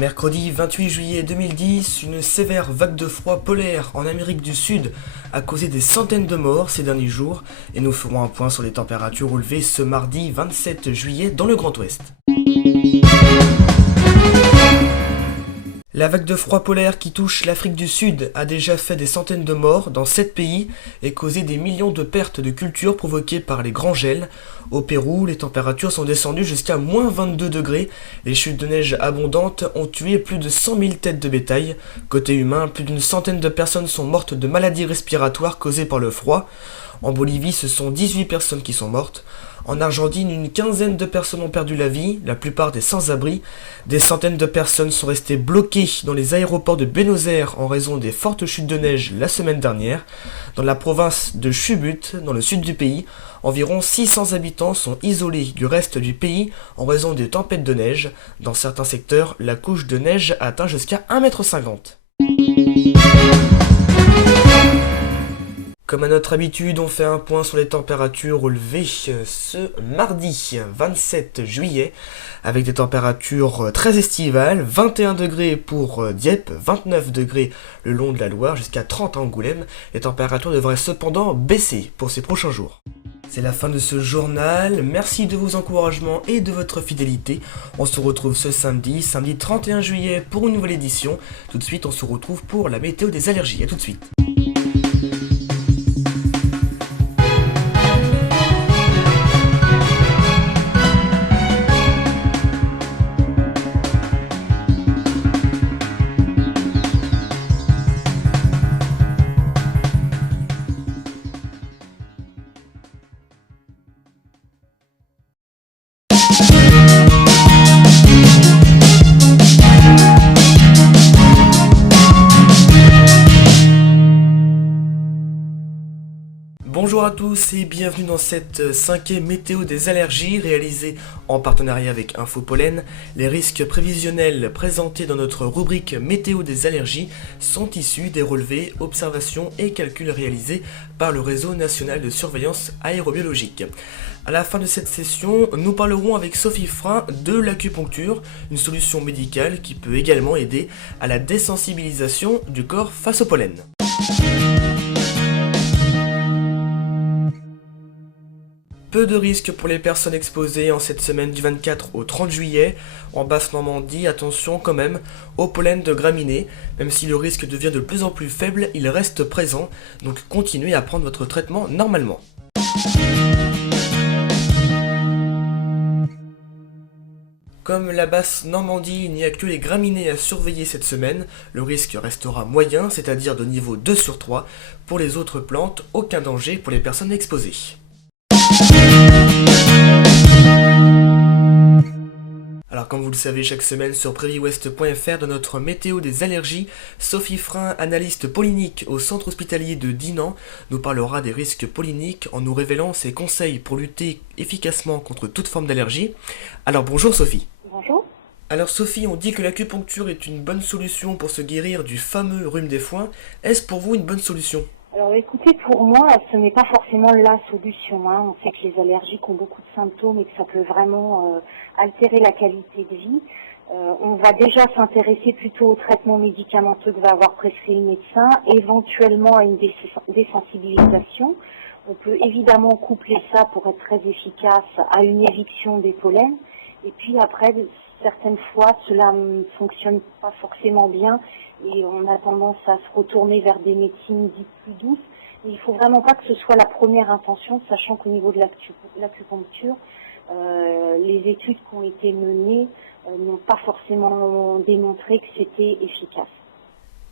Mercredi 28 juillet 2010, une sévère vague de froid polaire en Amérique du Sud a causé des centaines de morts ces derniers jours et nous ferons un point sur les températures relevées ce mardi 27 juillet dans le Grand Ouest. La vague de froid polaire qui touche l'Afrique du Sud a déjà fait des centaines de morts dans 7 pays et causé des millions de pertes de culture provoquées par les grands gels. Au Pérou, les températures sont descendues jusqu'à moins 22 degrés. Les chutes de neige abondantes ont tué plus de 100 000 têtes de bétail. Côté humain, plus d'une centaine de personnes sont mortes de maladies respiratoires causées par le froid. En Bolivie, ce sont 18 personnes qui sont mortes. En Argentine, une quinzaine de personnes ont perdu la vie, la plupart des sans-abri. Des centaines de personnes sont restées bloquées dans les aéroports de Buenos Aires en raison des fortes chutes de neige la semaine dernière. Dans la province de Chubut, dans le sud du pays, environ 600 habitants sont isolés du reste du pays en raison des tempêtes de neige. Dans certains secteurs, la couche de neige atteint jusqu'à 1,50 m. Comme à notre habitude, on fait un point sur les températures relevées ce mardi 27 juillet avec des températures très estivales, 21 degrés pour Dieppe, 29 degrés le long de la Loire jusqu'à 30 à Angoulême. Les températures devraient cependant baisser pour ces prochains jours. C'est la fin de ce journal, merci de vos encouragements et de votre fidélité. On se retrouve ce samedi 31 juillet pour une nouvelle édition. Tout de suite, on se retrouve pour la météo des allergies. A tout de suite. Bonjour à tous et bienvenue dans cette 5e météo des allergies réalisée en partenariat avec Infopollen. Les risques prévisionnels présentés dans notre rubrique météo des allergies sont issus des relevés, observations et calculs réalisés par le réseau national de surveillance aérobiologique. À la fin de cette session, nous parlerons avec Sophie Frein de l'acupuncture, une solution médicale qui peut également aider à la désensibilisation du corps face au pollen. Peu de risques pour les personnes exposées en cette semaine du 24 au 30 juillet. En Basse-Normandie, attention quand même au pollen de graminées. Même si le risque devient de plus en plus faible, il reste présent, donc continuez à prendre votre traitement normalement. Comme la Basse-Normandie, il n'y a que les graminées à surveiller cette semaine. Le risque restera moyen, c'est-à-dire de niveau 2 sur 3. Pour les autres plantes, aucun danger pour les personnes exposées. Alors comme vous le savez chaque semaine sur prairiewest.fr de notre météo des allergies, Sophie Frein, analyste pollinique au centre hospitalier de Dinan, nous parlera des risques polliniques en nous révélant ses conseils pour lutter efficacement contre toute forme d'allergie. Alors bonjour Sophie. Bonjour. Alors Sophie, on dit que l'acupuncture est une bonne solution pour se guérir du fameux rhume des foins. Est-ce pour vous une bonne solution ? Alors écoutez, pour moi, ce n'est pas forcément la solution. On sait que les allergiques ont beaucoup de symptômes et que ça peut vraiment altérer la qualité de vie. On va déjà s'intéresser plutôt au traitement médicamenteux que va avoir prescrit le médecin, éventuellement à une désensibilisation. On peut évidemment coupler ça pour être très efficace à une éviction des pollens. Et puis après, certaines fois, cela ne fonctionne pas forcément bien et on a tendance à se retourner vers des médecines dites plus douces. Et il ne faut vraiment pas que ce soit la première intention, sachant qu'au niveau de l'acupuncture, les études qui ont été menées n'ont pas forcément démontré que c'était efficace.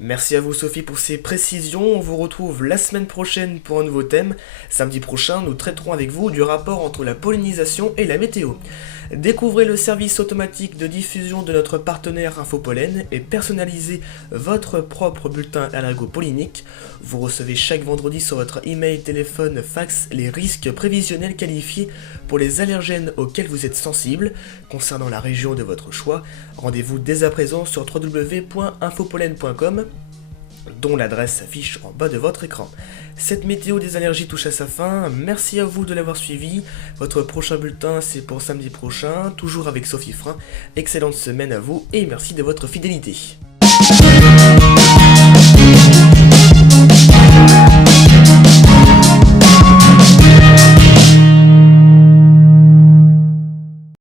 Merci à vous Sophie pour ces précisions, on vous retrouve la semaine prochaine pour un nouveau thème. Samedi prochain, nous traiterons avec vous du rapport entre la pollinisation et la météo. Découvrez le service automatique de diffusion de notre partenaire Infopollen et personnalisez votre propre bulletin allergopollinique. Vous recevez chaque vendredi sur votre email, téléphone, fax les risques prévisionnels qualifiés pour les allergènes auxquels vous êtes sensible. Concernant la région de votre choix, rendez-vous dès à présent sur www.infopollen.com. dont l'adresse s'affiche en bas de votre écran. Cette météo des allergies touche à sa fin, merci à vous de l'avoir suivi. Votre prochain bulletin c'est pour samedi prochain, toujours avec Sophie Frein. Excellente semaine à vous et merci de votre fidélité.